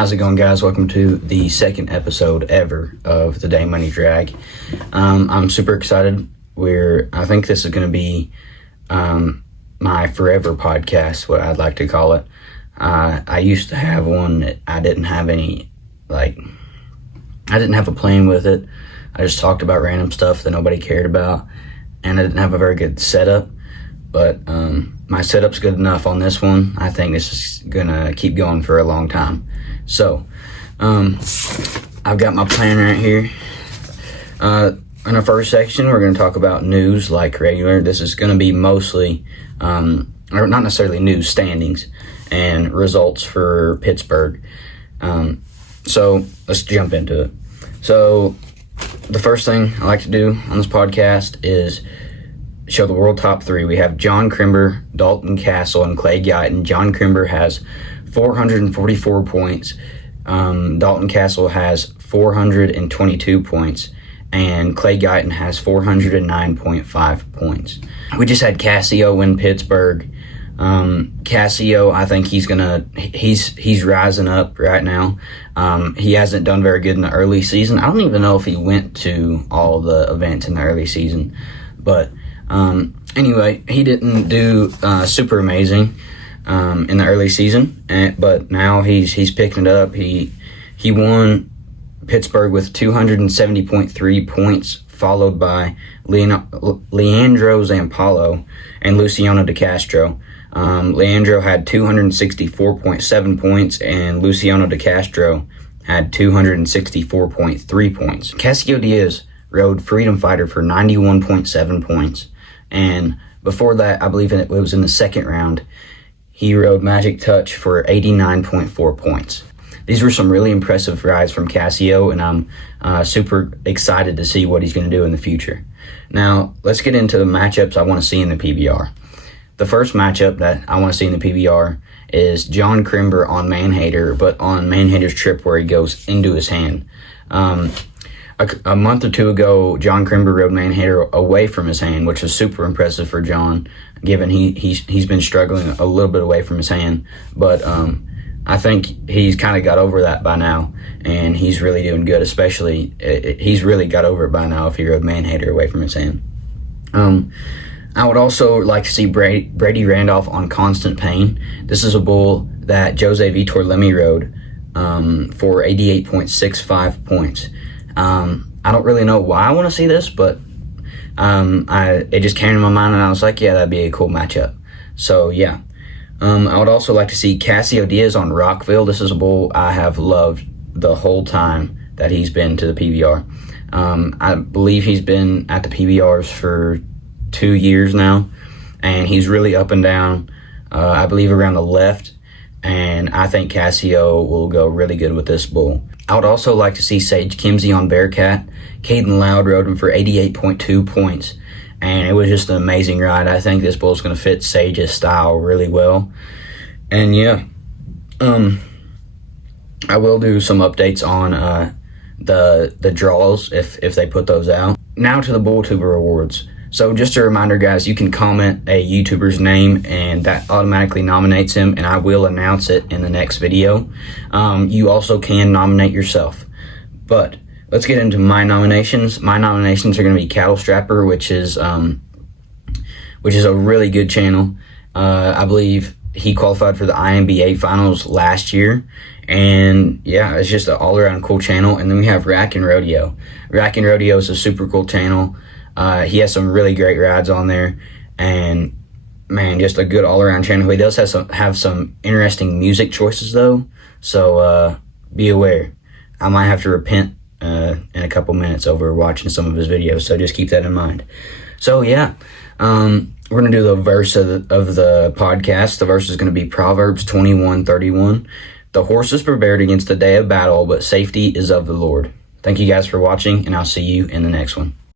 How's it going, guys? Welcome to the second episode ever of the Day Money Drag. I'm super excited. I think this is going to be my forever podcast, what I'd like to call it. I used to have one that I didn't have I didn't have a plan with it. I just talked about random stuff that nobody cared about, and I didn't have a very good setup. But my setup's good enough on this one. I think this is gonna keep going for a long time. So, I've got my plan right here. In the first section, we're gonna talk about news like regular. This is gonna be mostly, or not necessarily news, standings and results for Pittsburgh. So let's jump into it. So the first thing I like to do on this podcast is show the world top three. We have John Crimber, Dalton Castle, and Clay Guyton. John Crimber has 444 points. Dalton Castle has 422 points. And Clay Guyton has 409.5 points. We just had Cassio win Pittsburgh. Cassio, I think he's rising up right now. He hasn't done very good in the early season. I don't even know if he went to all the events in the early season. But anyway, he didn't do super amazing in the early season, but now he's picking it up. He won Pittsburgh with 270.3 points, followed by Leandro Zampalo and Luciano De Castro. Leandro had 264.7 points, and Luciano De Castro had 264.3 points. Cassio Diaz rode Freedom Fighter for 91.7 points, and before that, I believe it was in the second round, he rode Magic Touch for 89.4 points. These were some really impressive rides from Cassio, and I'm super excited to see what he's going to do in the future. Now, let's get into the matchups I want to see in the PBR. The first matchup that I want to see in the PBR is John Crimber on Manhater, but on Manhater's trip where he goes into his hand. A month or two ago, John Crimber rode Manhater away from his hand, which was super impressive for John, given he's been struggling a little bit away from his hand. But I think he's kind of got over that by now, and he's really doing good. Especially, he's really got over it by now if he rode Manhater away from his hand. I would also like to see Brady Randolph on Constant Pain. This is a bull that Jose Vitor Lemi rode for 88.65 points. I don't really know why I want to see this, but it just came to my mind, and I was like, yeah, that'd be a cool matchup. So, yeah. I would also like to see Cassio Diaz on Rockville. This is a bull I have loved the whole time that he's been to the PBR. I believe he's been at the PBRs for 2 years now, and he's really up and down, I believe around the left, and I think Cassio will go really good with this bull. I would also like to see Sage Kimsey on Bearcat. Caden Loud rode him for 88.2 points, and it was just an amazing ride. I think this bull's going to fit Sage's style really well. And yeah, I will do some updates on the draws if they put those out. Now to the Bulltuber awards. So just a reminder, guys, you can comment a YouTuber's name, and that automatically nominates him, and I will announce it in the next video. You also can nominate yourself. But let's get into my nominations. My nominations are going to be Cattle Strapper, which is a really good channel. I believe he qualified for the IMBA finals last year. And yeah, it's just an all-around cool channel. And then we have Rack and Rodeo. Rack and Rodeo is a super cool channel. He has some really great rides on there, and man, just a good all-around channel. He does have some interesting music choices though, so be aware. I might have to repent in a couple minutes over watching some of his videos, so just keep that in mind. So yeah, we're gonna do the verse of the podcast. The verse is gonna be Proverbs 21:31. The horse is prepared against the day of battle, but safety is of the Lord. Thank you guys for watching, and I'll see you in the next one.